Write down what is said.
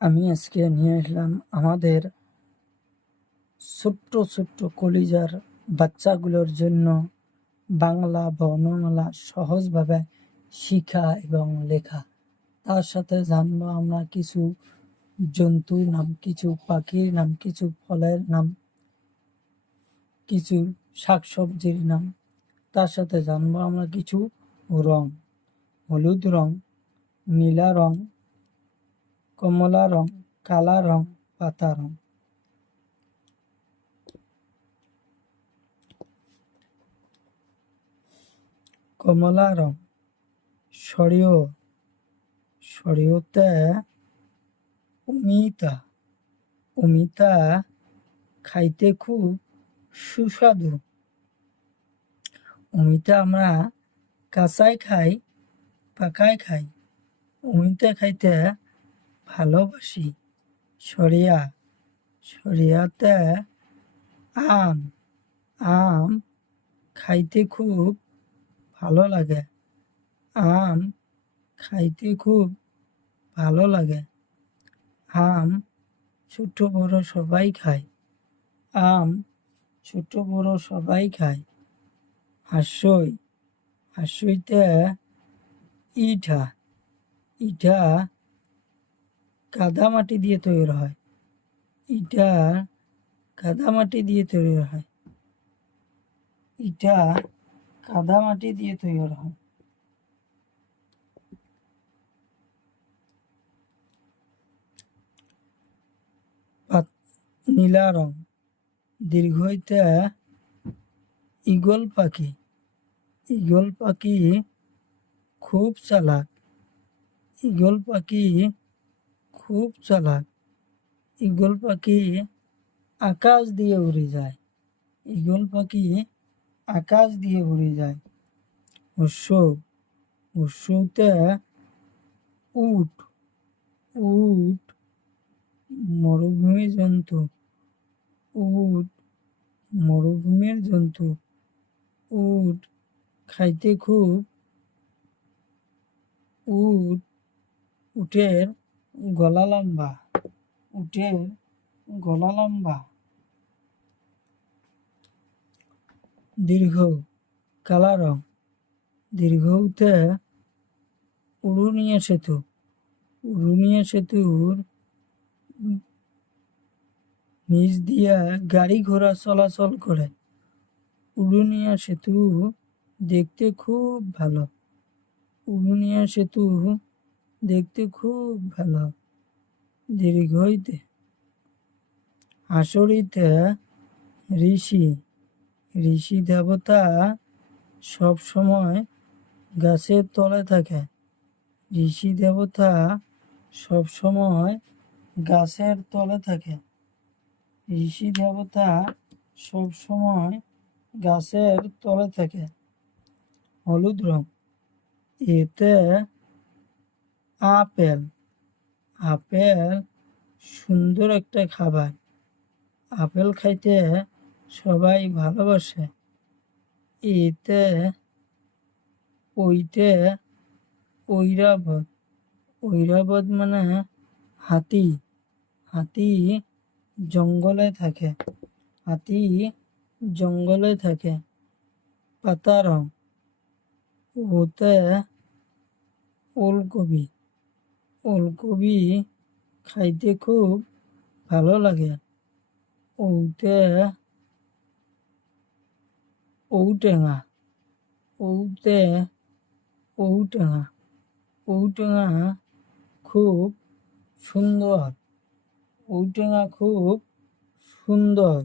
আমি আজকে নিয়ে আসলাম আমাদের ছোট্ট ছোট্ট কলিজার বাচ্চাগুলোর জন্য বাংলা বর্ণমালা সহজভাবে শিখা এবং লেখা। তার সাথে জানবো আমরা কিছু জন্তুর নাম, কিছু পাখির নাম, কিছু ফলের নাম, কিছু শাকসবজির নাম। তার সাথে জানবো আমরা কিছু রং: হলুদ রং, নীলা রং, কমলা রং, কালা রং, পাতা রং। কমলা রং সরিয়, সরিয়তে অমিতা, অমিতা খাইতে খুব সুস্বাদু। অমিতা আমরা কাঁচাই খাই, পাকাই খাই। অমিতা খাইতে ভালোবাসি। সরিয়া, সরিয়াতে আম, আম খাইতে খুব ভালো লাগে। আম খাইতে খুব ভালো লাগে। আম ছোট বড় সবাই খায়। আম ছোট বড় সবাই খায়। হাঁসই, হাঁসইতে ইটা, ইটা কাদা মাটি দিয়ে তৈরি হয়। ইটা কাদা মাটি দিয়ে তৈরি হয়। ইটা কাদা মাটি দিয়ে তৈরি হয়। নীলা রং দীর্ঘইতে ঈগল পাখি, ঈগল পাখি খুব চালাক। ঈগল পাখি খুব চালাক। ঈগল পাখি আকাশ দিয়ে উড়ে যায়। ঈগল পাখি আকাশ দিয়ে উড়ে যায়। হর্ষৌ, হর্ষৌতে উট, উট মরুভূমি জন্তু। উট মরুভূমির জন্তু। উট খাইতে খুব, উটের গলা লম্বা, উটের গলা লম্বা। দীর্ঘ কালা রং দীর্ঘতে উড়ুনিয়া সেতু, উড়ুনিয়া সেতুর নিচ দিয়া গাড়ি ঘোড়া চলাচল করে। উড়ুনিয়া সেতু দেখতে খুব ভালো। উড়ুনিয়া সেতু দেখতে খুব ভালো। দীর্ঘইতে হাসরিতে ঋষি, ঋষি দেবতা সব সময় গাছের তলে থাকে। ঋষি দেবতা সব সময় গাছের তলে থাকে। ঋষি দেবতা সব সময় গাছের তলে থাকে। হলুদ রং এতে আপেল, আপেল সুন্দর একটা খাবার। আপেল খাইতে সবাই ভালোবাসে। এতে ওইতে ঐরাবত, ঐরাবত মানে হাতি, হাতি জঙ্গলে থাকে। হাতি জঙ্গলে থাকে। পাতা রং ওতে ওলকপি, ওলকপি খাইতে খুব ভালো লাগে। ওতে ঔটেঙা, ওতে ঔটেঙা, ঔটেঙা খুব সুন্দর। ঔটেঙা খুব সুন্দর।